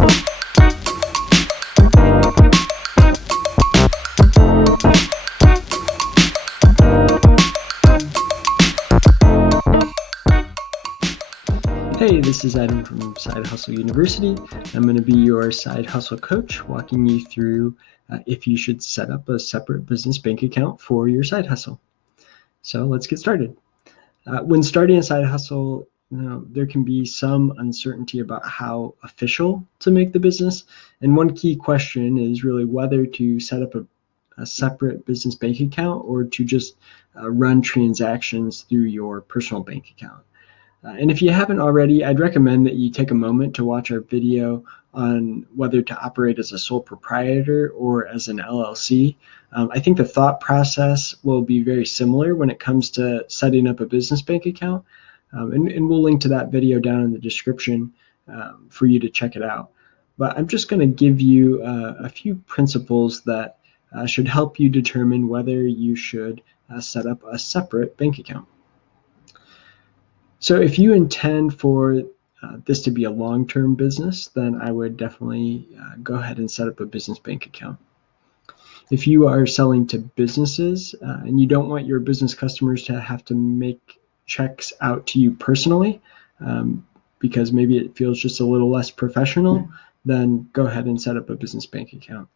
Hey, this is Adam from Side Hustle University. I'm going to be your side hustle coach, walking you through if you should set up a separate business bank account for your side hustle. So let's get started. When starting a side hustle, there can be some uncertainty about how official to make the business. And one key question is really whether to set up a separate business bank account or to just run transactions through your personal bank account. And if you haven't already, I'd recommend that you take a moment to watch our video on whether to operate as a sole proprietor or as an LLC. I think the thought process will be very similar when it comes to setting up a business bank account. And we'll link to that video down in the description for you to check it out. But I'm just going to give you a few principles that should help you determine whether you should set up a separate bank account. So if you intend for this to be a long-term business, then I would definitely go ahead and set up a business bank account. If you are selling to businesses and you don't want your business customers to have to make checks out to you personally, because maybe it feels just a little less professional, then go ahead and set up a business bank account.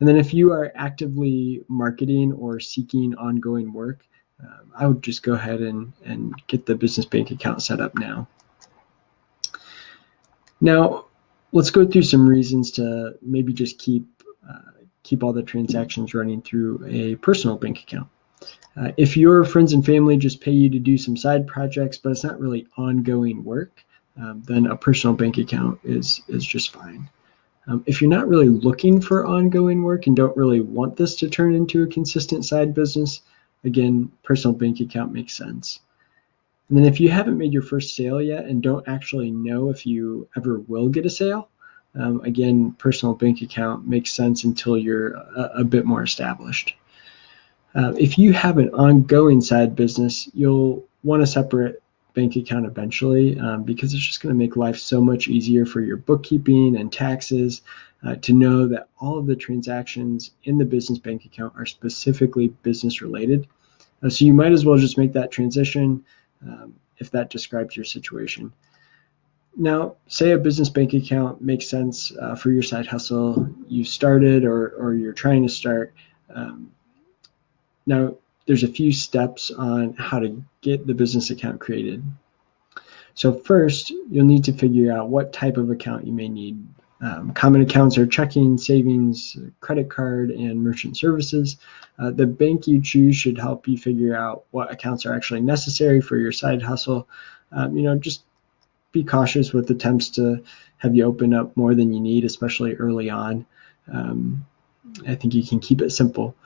And then if you are actively marketing or seeking ongoing work, I would just go ahead and get the business bank account set up now. Now, let's go through some reasons to maybe just keep all the transactions running through a personal bank account. If your friends and family just pay you to do some side projects, but it's not really ongoing work, then a personal bank account is just fine. If you're not really looking for ongoing work and don't really want this to turn into a consistent side business, again, personal bank account makes sense. And then if you haven't made your first sale yet and don't actually know if you ever will get a sale, again, personal bank account makes sense until you're a bit more established. If you have an ongoing side business, you'll want a separate bank account eventually because it's just going to make life so much easier for your bookkeeping and taxes to know that all of the transactions in the business bank account are specifically business related. So you might as well just make that transition if that describes your situation. Now, say a business bank account makes sense for your side hustle you started or you're trying to start. Now, there's a few steps on how to get the business account created. So first, you'll need to figure out what type of account you may need. Common accounts are checking, savings, credit card, and merchant services. The bank you choose should help you figure out what accounts are actually necessary for your side hustle. Just be cautious with attempts to have you open up more than you need, especially early on. I think you can keep it simple.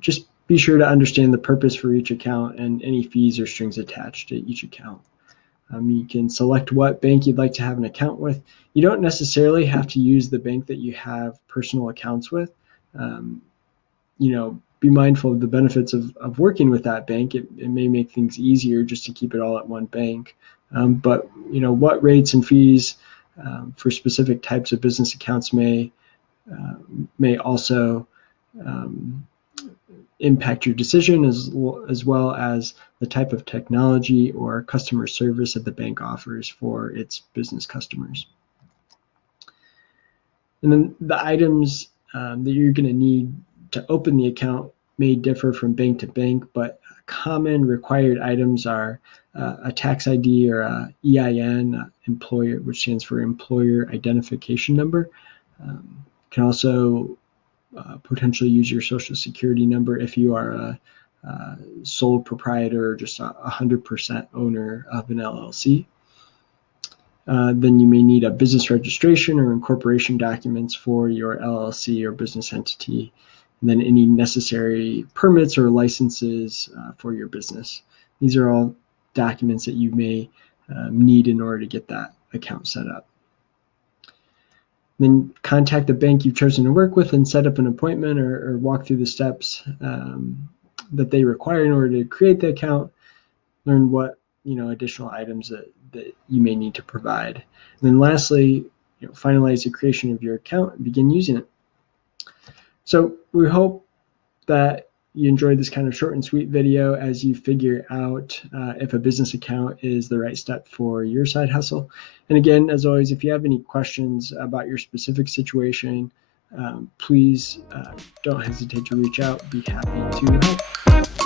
Just be sure to understand the purpose for each account and any fees or strings attached to each account. You can select what bank you'd like to have an account with. You don't necessarily have to use the bank that you have personal accounts with. Be mindful of the benefits of working with that bank. It may make things easier just to keep it all at one bank. But what rates and fees for specific types of business accounts may also impact your decision as well as the type of technology or customer service that the bank offers for its business customers. And then the items that you're going to need to open the account may differ from bank to bank, but common required items are a tax ID or a EIN, employer, which stands for Employer Identification Number. You can also potentially use your social security number if you are a sole proprietor or just 100% owner of an LLC. Then you may need a business registration or incorporation documents for your LLC or business entity, and then any necessary permits or licenses for your business. These are all documents that you may need in order to get that account set up. Then contact the bank you've chosen to work with and set up an appointment or walk through the steps that they require in order to create the account. Learn what additional items that you may need to provide. And then lastly, finalize the creation of your account and begin using it. So we hope that you enjoyed this kind of short and sweet video as you figure out if a business account is the right step for your side hustle. And again, as always, if you have any questions about your specific situation, please don't hesitate to reach out. Be happy to help.